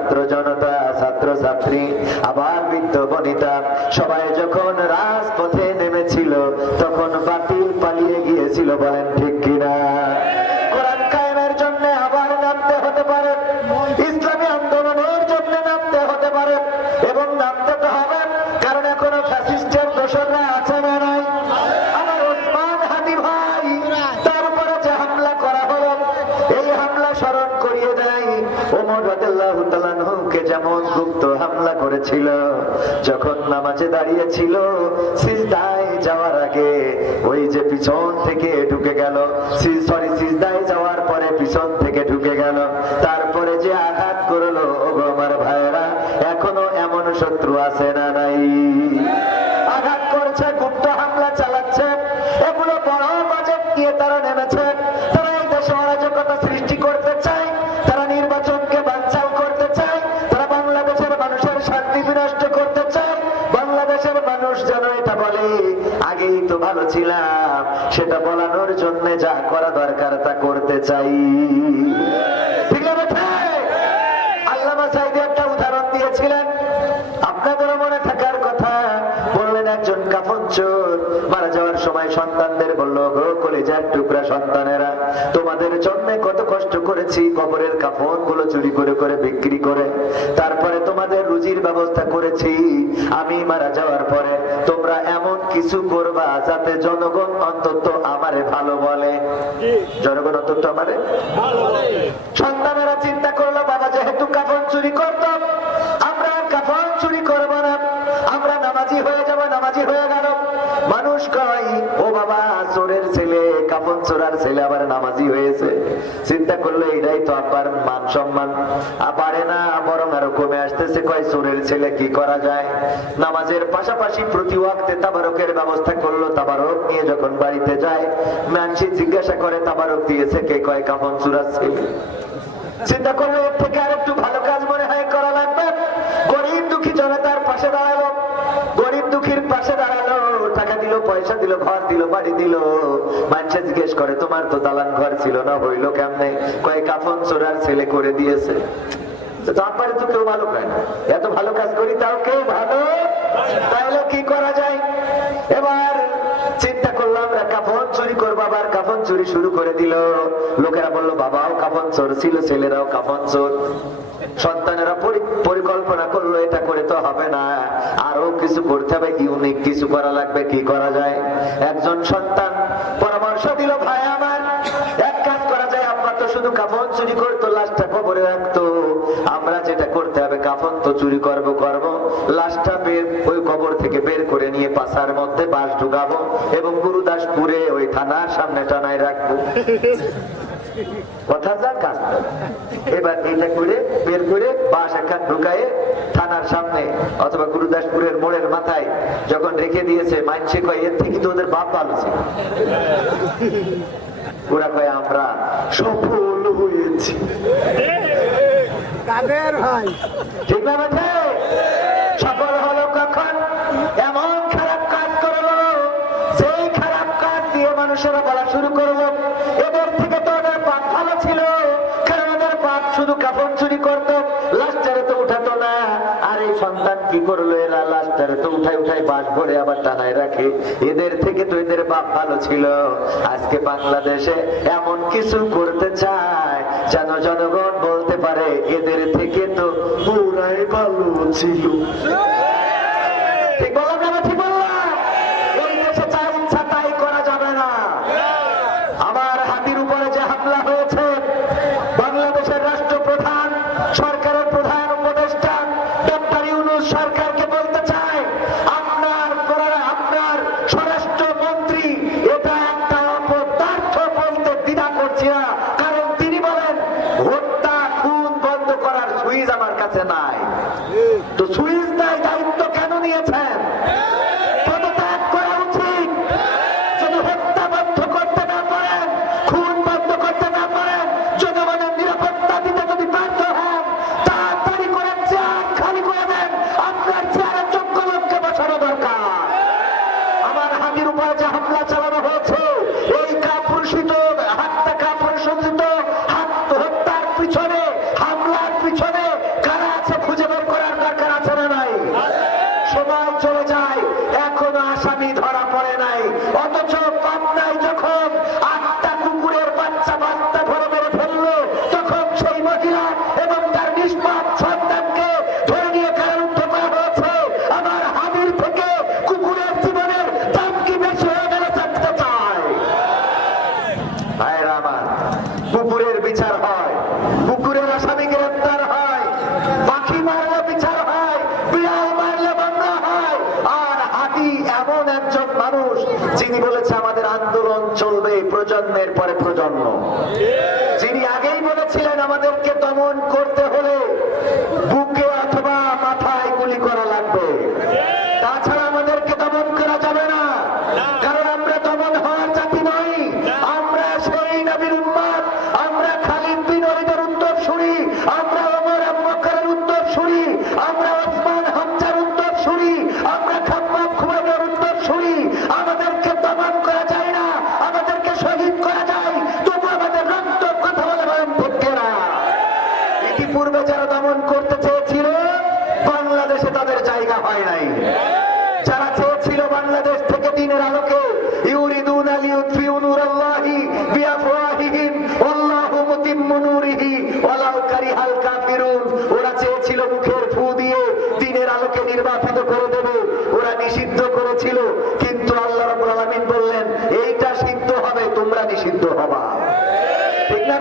ছাত্র জনতা, ছাত্র ছাত্রী, আবার বৃদ্ধ বনিতা সবাই যখন রাজপথে নেমেছিল তখন বাতিল পালিয়ে গিয়েছিল। বলেন ঠিক কিনা? কোরআন কায়েমের জন্য আবার নামতে হতে পারে, ইসলামী আন্দোলনের জন্য নামতে হতে পারে, এবং নামতে তো হবে, কারণ এখনো ফ্যাসিস্টের দোসররা আছে না নাই? আমার ওসমান হাদি ভাই, তার উপরে যে হামলা করা হলো, এই হামলা স্মরণ করিয়ে দেয় ওমর রাদিয়াল্লাহু তাআলা আনহুকে যেমন গুপ্ত হামলা করেছিল, যখন নামাজে দাঁড়িয়েছিল সিজদায় যাওয়ার আগে ওই যে পিছন থেকে ঢুকে গেল, সিজদায় যাওয়ার পরে পিছন থেকে ঢুকে গেল, তারপরে যে আঘাত করলো, ওগো আমার ভাইরা, এখনো এমন শত্রু আছে না নাই? আঘাত করছে, গুপ্ত হামলা চালাচ্ছে, এগুলো বড় বাজেট নিয়ে তারা নেমেছে। তারা এই দেশে অরাজকতা সৃষ্টি করতে চায়, তারা নির্বাচনকে বানচাল করতে চায়, তারা বাংলাদেশের মানুষের শান্তি বিনষ্ট করতে চায়। বাংলাদেশের মানুষ যেন এটা বলে আগেই তো ভালো ছিলাম, সেটা বলানোর জন্য যা করা দরকার তা করতে চাই। ঠিক আছে? আল্লামা সাঈদী একটা উদাহরণ দিয়েছিলেন, আপনাদেরও মনে থাকার কথা। বললেন একজন কাফন চোর মারা যাওয়ার সময় সন্তানদের বলল, গো কলিজার টুকরা সন্তানেরা, তোমাদের জন্য কত কষ্ট করেছি, কবরের কাফন গুলো চুরি করে করে বিক্রি করে, তারপরে তোমাদের রুজির ব্যবস্থা করেছি। আমি মারা যাওয়ার পরে তোমরা এমন কিছু করবা যাতে জনগণ অন্তত আমারে ভালো বলে। জনগণ অন্তত আমারে ভালো বলে। সন্তানেরা চিন্তা করলো, বাবা যেহেতু কাফন চুরি করতাম, আমরা কাফন চুরি করবো না, আমরা নামাজি হয়ে যাব। নামাজি হয়ে গেল। মানুষ কয়, ও বাবা চোরের ছেলে, কাফন চোরার ছেলে আবার নামাজি হয়েছে। চিন্তা করলো এটাই তো আব্বার মান সম্মান, পারে না, বরং আরো কমে আসতেছে। কয় চোরের ছেলে কি করা যায়? নামাজের পাশাপাশি প্রতি ওয়াক্তে তাবারকের ব্যবস্থা করলো। তাবারক নিয়ে যখন বাড়িতে যায়, মানুষ জিজ্ঞাসা করে তাবারক দিয়েছে কে? কয় কাফন চোরার ছেলে। চিন্তা করলো এর থেকে আর একটু ভালো কাজ মনে হয় করা লাগবে। গরিব দুঃখী জনতার পাশে দাঁড়ালো, গরিব দুঃখীর পাশে দাঁড়ালো, টাকা দিল, পয়সা দিল, ঘর দিল, বাড়ি দিল। মানুষ জিজ্ঞেস করে তোমার তো দালান ঘর ছিল না, হইলো কেমনে? কয় কাফন চোরার ছেলে করে দিয়েছে। তারপরে তো কেউ ভালো পায় না, এত ভালো কাজ করি তাও কেউ ভালো, তাহলে কি করা যায়? এবার চিন্তা করলাম কাফন চুরি করবো, আবার কাফন চুরি শুরু করে দিল। লোকেরা বললো বাবাও কাফন চোর ছিল, ছেলেরাও কাফন চোর। সন্তানেরা পরিকল্পনা করলো এটা করে তো হবে না, আরো কিছু করতে হবে, ইউনিক কিছু করা লাগবে। কি করা যায়? একজন সন্তান পরামর্শ দিল, ভাই আমার এক কাজ করা যায়, আব্বা তো শুধু কাফন চুরি করতো, লাশটা কবরে রাখতো, আমরা যেটা করতে হবে, কাফন তো চুরি করবো, লাশটা ওই কবর থেকে বের করে নিয়ে পাশার মধ্যে বাঁশ ঢুকাবো এবং গুরুদাসপুরে ওই থানার সামনে টানায় রাখবো। কথা যা কাজ। এবার এইটা করে বের করে বাঁশ একখান ঢুকায়ে থানার সামনে অথবা গুরুদাসপুরের মোড়ের মাথায় যখন রেখে দিয়েছে, মানছে কয় এর থেকে তো ওদের বাপ ভালো ছিল। ওরা কয় আমরা সফল হয়েছি। ঠিক না? সফল হলো কখন? এমন খারাপ কাজ করলো, সেই খারাপ কাজ দিয়ে মানুষেরা বলা শুরু করলো এদের থেকে তো ওদের পাপ ভালো ছিল, কারণ ওদের পাপ শুধু কাপড় চুরি করতো, লাশটারে তো উঠাতো না। আর এই সন্তান কি করলো, এরা লাশটারে তো উঠাই বাঁশ ভরে আবার টানায় রাখে, এদের থেকে তো এদের বাপ ভালো ছিল। আজকে বাংলাদেশে এমন কিছু করতে চায় যেন জনগণ বলতে পারে এদের থেকে তো পুরাই ভালো ছিল। ঠিক বললাম না? ঠিক বললাম? এই দেশে যা ইচ্ছা তাই করা যাবে না। আমার হাতির উপরে যে হামলা হয়েছে, বাংলাদেশের রাষ্ট্রপ্রধান, সরকারের প্রধান উপদেষ্টা ডক্টর ইউনূস সরকারকে বলতে চায়, আপনার স্বরাষ্ট্রমন্ত্রী এটা একটা অপদার্থ বলতে দ্বিধা করছি না, কারণ তিনি বলেন হত্যা খুন বন্ধ করার সুইচ আমার কাছে নাই। তো সুইচ নাই মানুষ যিনি বলেছে আমাদের আন্দোলন চলবে প্রজন্মের পরে প্রজন্ম, যিনি আগেই বলেছিলেন আমাদেরকে দমন করতে হলে বুকে অথবা মাথায় গুলি করা লাগবে, তাছাড়া আমাদেরকে দমন করা যাবে না। কারণ আমরা দমন হওয়ার জাতি নই, আমরা সেই নবীর উম্মত, আমরা খালিদ বিন ওলীদের উত্তরসূরি, আমরা ওমর আবু বকরের উত্তরসূরি, আমরা ওসমান হামজার উত্তরসূরি, আমরা খাব্বাব খুবাইবের উত্তরসূরি। আমাদেরকে দমন করা যায় না, আমাদেরকে শহীদ করা যায়, তবু আমাদের রক্ত কথা বলে বলেন ঠিক না। ইতিপূর্বে যারা দমন করতে চেয়েছিল বাংলাদেশে তাদের জায়গা হয় নাই। যারা চেয়েছিল বাংলাদেশ থেকে দিনের আলোকে ইউরিদুনা লিইউতফিউ নূরাল্লাহি বিআফওয়াহিহিম ওয়াল্লাহু মুতিম্মু নূরিহি ওয়ালাউ কারিহাল কাফিরুন, ওরা চেয়েছিল মুখের ফু দিয়ে দিনের আলোকে নির্বাপিত করে দেবে, ওরা নিষিদ্ধ করেছিল। কিন্তু আল্লাহ রাব্বুল আলামিন বললেন এইটা সিদ্ধ হবে, তোমরা নিষিদ্ধ হবা। ঠিক না?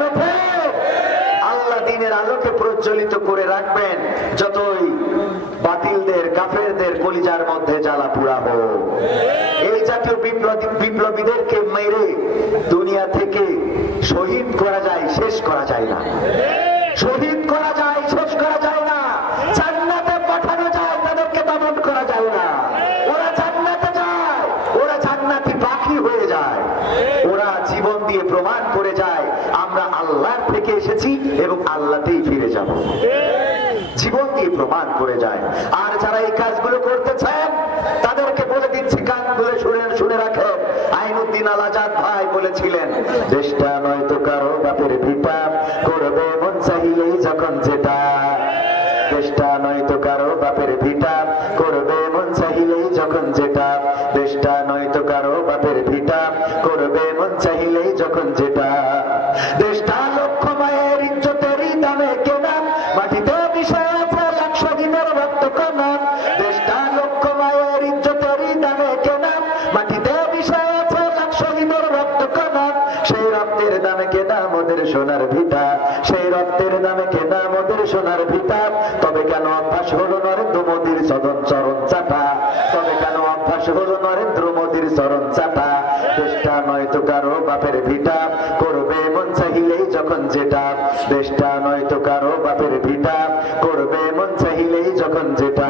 আল্লাহ দিনের আলোকে প্রজ্বলিত করে রাখবেন, যতই বাতিলদের কাফেরদের কলিজার মধ্যে জ্বালা পুড়া হোক। এই জাতীয় বিপ্লবীদেরকে মেরে দুনিয়া থেকে শহীদ করা যায়, শেষ করা যায় না। শহীদ করা যায়, শেষ করা যায় না। জান্নাতে পাঠানো যায়, তাদেরকে দমন করা যায় না। ওরা জান্নাতে যায়, ওরা জান্নাতি পাখি হয়ে যায়, ওরা জীবন দিয়ে প্রমাণ করে যায় আমরা আল্লাহর থেকে এসেছি এবং আল্লাহতেই ফিরে যাব। জীবন দিয়ে প্রমাণ করে যায়। আর যারা এই কাজগুলো করতে চান তাদেরকে বলে দিচ্ছি, কান খুলে শুনে রাখেন। আইনুদ্দিন আল আজাদ ভাই বলেছিলেন, দেশটা নয়তো কারো বাপের ভিটা, করবে মন চাহিলেই যখন যেটা। দেশটা নয়তো কারো বাপের ভিটা, করবে মন চাহিলেই যখন যেটা। দেশটা নয়তো কারো বাপের ভিটা, করবে মন চাহিলেই যখন যেটা। দেশটা লক্ষ মায়ের ইজ্জতেরই দামে কেনা, মাটিতে বিষয় আছে লাখ শহীদের রক্ত কণা। দেশটা লক্ষ মায়ের ইজ্জতেরই দামে কেনা, মাটিতে বিষয় আছে লাখ শহীদের রক্ত কণা। সেই রক্তের দামে কেনা মোদের সোনার ভিটা, সেই রক্তের দামে কেনা মোদের সোনার ভিটা। তবে কেন অভ্যাস হলো নরেন্দ্র মোদীর চরণ চাটা, তবে কেন অভ্যাস হলো নরেন্দ্র মোদীর চরণ চাটা। দেশটা নয়তো কারো বাপের ভিটা, করবে মন চাহিলেই যখন যেটা। দেশটা নয়তো কারো বাপের ভিটা, করবে মন চাহিলেই যখন যেটা।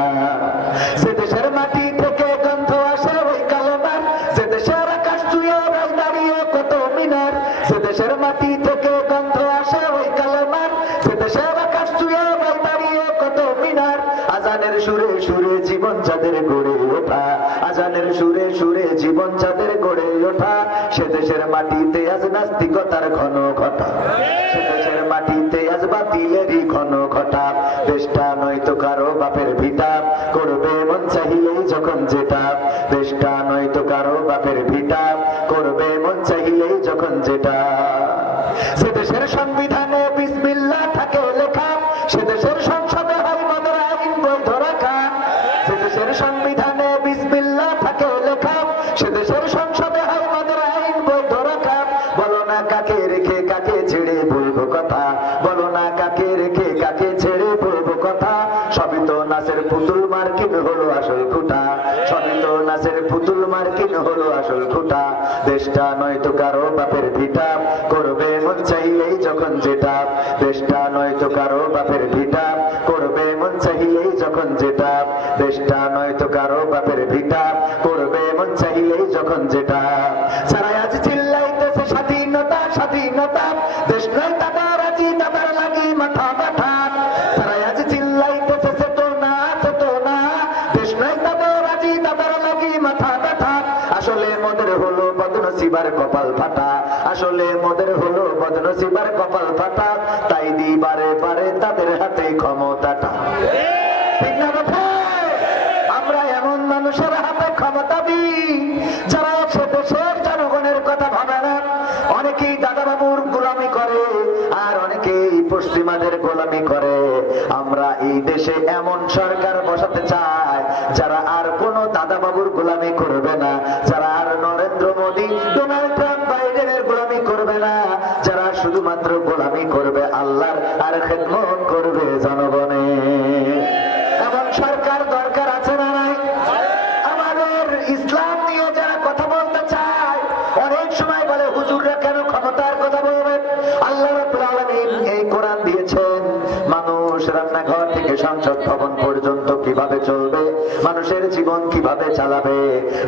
সে দেশের মাটি থেকে গন্ধ আসে ওই কালেমার, যে দেশের আকাশ ছুঁয়ে রায় দাঁড়িয়ে কত মিনার। সে দেশের মাটি থেকে গন্ধ আসে ওই কালেমার, যে দেশের আকাশ ছুঁয়ে রায় দাঁড়িয়ে কত মিনার। আজানের সুরে সুরে জীবন যাদের গড়ে ওঠা, আজানের সুরে সুরে জীবন যাদের গড়ে ওঠা। সে দেশের মাটিতে আজ নাস্তিকতার ঘন ঘটা, সে দেশের মাটিতে আজ বাতিলেরই ঘন ঘটা। দেশটা নয়তো কারো বাপের ভিটা, করবে মন চাহিলেই যখন যেটা। দেশটা নয়তো কারো বাপের ভিটা, করবে মন চাহিলেই যখন যেটা। সে দেশের সংবিধানে বিসমিল্লাহ থাকে লেখা, সে দেশের সংসদে হয় মদের আইন বৈধ রাখা। সে দেশের সংবিধানে বিসমিল্লাহ থাকে লেখা, সে দেশের সংসদে হয় মদের আইন বৈধ রাখা। বলো না কাকে রেখে কাকে ছেড়ে বলবো কথা, বলো না কাকে রেখে কাকে ছেড়ে বলবো কথা। সবই তো নাচের পুতুল মার্কিন হলো আসল খুঁটা, সবই তো নাচের পুতুল মার্কিন হলো আসল খুঁটা। দেশটা নয়তো কারো বাপের ভিটা, করবে মন চাইলেই যখন যেটা। দেশটা নয়তো কারো বাপের ভিটা, করবে মন চাইলেই যখন যেটা। দেশটা নয়তো কারো বাপের ভিটা, করবে মন চাইলেই যখন যেটা। যারা আজ চিল্লাইতেছে স্বাধীনতা স্বাধীনতা, দেশ নয় তাদের আজি তাদের লাগি মাথা ব্যথা। যারা আজ চিল্লাইতেছে চেতনা চেতনা, দেশ নয় তাদের আজি তাদের লাগি মাথা ব্যথা। আসলে মোদের হলো বদনসিবার কপাল ফাটা, আসলে মোদের হলো বদনসিবার কপাল ফাটা। তাই দি বারে বারে তাদের হাতে ক্ষমতাটা। ঠিক না কথা? আমরা এমন মানুষের হাতে ক্ষমতা দিই যারা সে দেশের জনগণের কথা ভাবে না। অনেকেই দাদাবাবুর গোলামি করে আর অনেকেই পশ্চিমাদের গোলামি করে। আমরা এই দেশে এমন সরকার বসাতে চাই যারা আর কোনো দাদাবাবুর গোলামি করবে না, যারা আর নরেন্দ্র মোদী ডোনাল্ড ট্রাম্প বাইডেনের গোলামি করবে না, যারা শুধুমাত্র গোলামি করবে আল্লাহর আর খেদমত করবে জনগণের। এমন সরকার দরকার আছে না নাই? আমাদের ইসলাম নিয়ে যারা মানুষের জীবন কিভাবে চালাবে,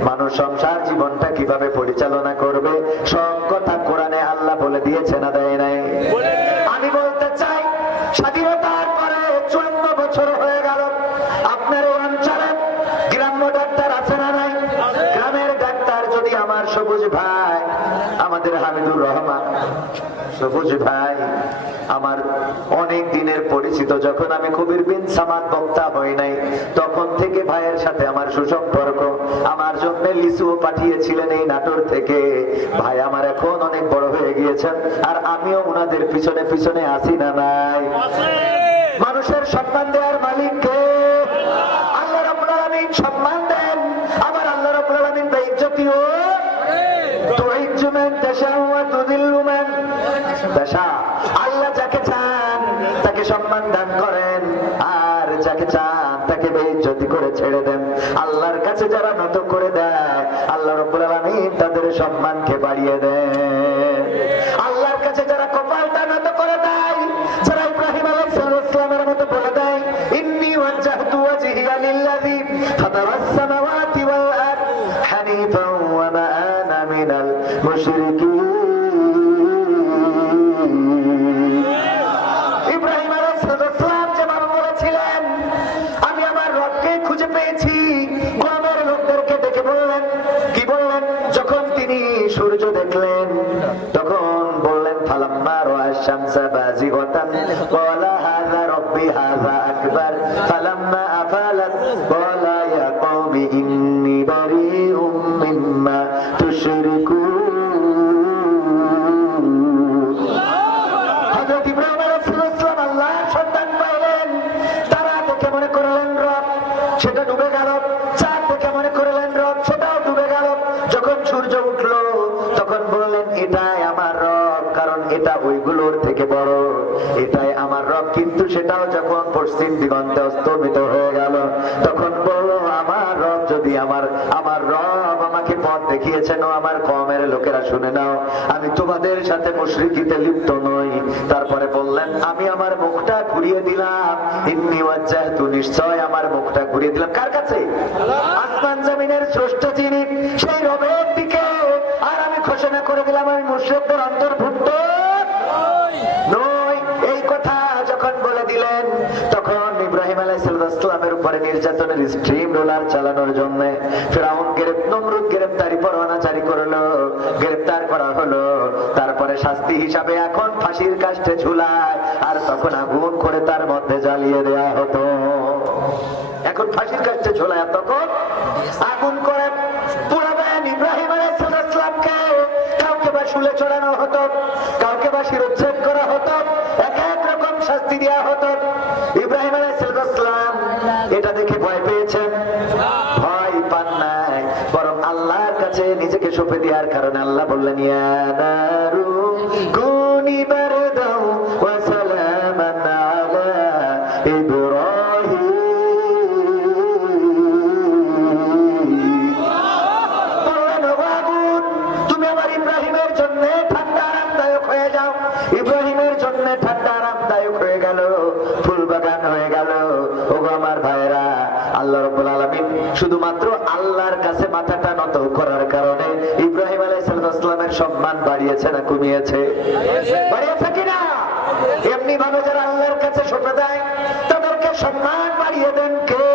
মানুষ সংসার জীবনটা কিভাবে পরিচালনা করবে, সব কথা কোরআনে আল্লাহ বলে দিয়েছে না দেয় নাই? আমি বলতে চাই, স্বাধীনতার পরে 54 বছর হয়ে গেল, আপনার এই অঞ্চলে গ্রাম্য ডাক্তার আছে না নাই? গ্রামের ডাক্তার যদি আমার সবুজ ভাই, আমাদের হামিদুর রহমান সবুজ ভাই আমার অনেক দিনের পরিচিত, যখন আমি কবির বিন সামাদ বক্তা হই নাই তখন থেকে ভাইয়ের সাথে আমার সুসম্পর্ক। আমার জন্য লিচুও পাঠিয়েছিলেন এই নাটোর থেকে। ভাই আমার এখন অনেক বড় হয়ে গিয়েছেন, আর আমিও উনাদের পিছনে পিছনে আসি না নাই? মানুষের সম্মান দেওয়ার মালিক কে? আল্লাহ রাব্বুল আলামিন সম্মান দেন, আবার আল্লাহ রাব্বুল আলামিন বেইজ্জতিও। তুইজ্জু মান তাশাউ ওয়া তুযিল্লু মান তাশা। আল্লাহ যাকে চান তাকে সম্মান দান করেন, আর যাকে চান তাকে বেইজ্জতি করে ছেড়ে দেন। আল্লাহর কাছে যারা নত করে দেয়, আল্লাহ রাব্বুল আলামিন তাদের সম্মানকে বাড়িয়ে দেন। আল্লাহর কাছে যারা কপালটা নত করে দেয়, যারা ইব্রাহিম আলাইহিস সালামের মতো বলে দেয়, ইন্নী ওয়াজ্জাহতু ওয়াজহিয়া লিল্লাযী ফাতারাস সামাওয়াতি ওয়াল আরদ হানিফান ওয়া মা আনা মিনাল মুশরিকিন। ইব্রাহিম আলাইহিস সালাম যেভাবে বলেছিলেন, আমি আমার রবকে খুঁজে পেয়েছি, গ্রামের লোকদেরকে দেখে বললেন, কি বললেন? যখন তিনি সূর্য দেখলেন তখন বললেন, ফালাম্মা রাআ শামসা বাযিগাতান ক্বালা হাযা রাব্বি হাযা আকবার ফালাম্মা আফালাত ক্বালা ইয়া কওমি ইন্নী বারীউম মিম্মা তুশরিকুন। হযরত ইব্রাহিম আলাইহিস সালাম আল্লাহর সন্তান পাইলেন, তারা দেখে মনে করলেন রব, সেটা ডুবে গেল। চাঁদ দেখে মনে করলেন রব, সেটাও ডুবে গেল। যখন সূর্য উঠলো তখন বললেন, এটাই আমার রব, কারণ এটা ওইগুলোর থেকে বড়, এটাই আমার রব। কিন্তু সেটাও যখন পশ্চিম দিগন্তে অস্তমিত হয়ে গেল তখন বলল, আমার রব যদি আমার রব আমাকে পথ দেখিয়েছেন, ও আমার কওমের লোকেরা শুনে নাও, আমি তোমাদের সাথে মুশরিকিতে লিপ্ত নই। তারপরে বললেন, আমি আমার মুখটা ঘুরিয়ে দিলাম, ইন্নী ওয়াজ্জাহতু, নিশ্চয় আমার মুখটা ঘুরিয়ে দিলাম কার কাছে? আসমান জমিনের স্রষ্টা যিনি, সেই রবের দিকে। আর আমি ঘোষণা করে দিলাম, আমি মুশরিকদের অন্তর্ভুক্ত নই। এই কথা যখন বলে দিলেন তখন ইব্রাহিম আলাইহিস সালামের উপরে নির্যাতনের স্ট্রিম রোলার চালানোর জন্য ফিরআউন নমরুদ গ্রেফতারি পরোয়ানা জারি করলো, গ্রেফতার করা হলো। তারপরে শাস্তি হিসাবে এখন ফাঁসির কাষ্ঠে ঝুলায়, আর তখন আগুন করে তার মধ্যে জ্বালিয়ে দেয়া হতো। এখন ফাঁসির কাষ্ঠে ঝুলায়, তখন আগুন করে পুরাবেন ইব্রাহিম আলাইহিস সালামকে। কাউকে বা শুলে চড়ানো হতো, কাউকে বা শিরোচ্ছেদ করা হতো, এক এক রকম শাস্তি দেওয়া হতো। ইব্রাহিম আলাইহিস সালাম এটা দেখে ভয় পেয়েছেন? ভয় পান নাই, বরং আল্লাহর কাছে নিজেকে সঁপে দেওয়ার কারণে আল্লাহ বললেন, ইয়া নারু কুনি বারদাও ওয়া সালামান আলা ইব্রাহিম। তুমি আমার ইব্রাহিমের জন্য ঠান্ডা আরামদায়ক হয়ে যাও। ইব্রাহিমের জন্য ঠান্ডা আরামদায়ক হয়ে গেল, ফুল বাগান হয়ে গেল। ওগো আমার ভাইরা, আল্লাহ রাব্বুল আলামিন শুধুমাত্র আল্লাহর কাছে মাথাটা নত করার কারণে ইব্রাহিম আলাইহিস সালামের সম্মান বাড়িয়েছে না কমিয়েছে? বাড়িয়েছে কিনা? এমনি ভাবে যারা আল্লাহর কাছে সঁপে দেয় তাদেরকে সম্মান বাড়িয়ে দেন কে?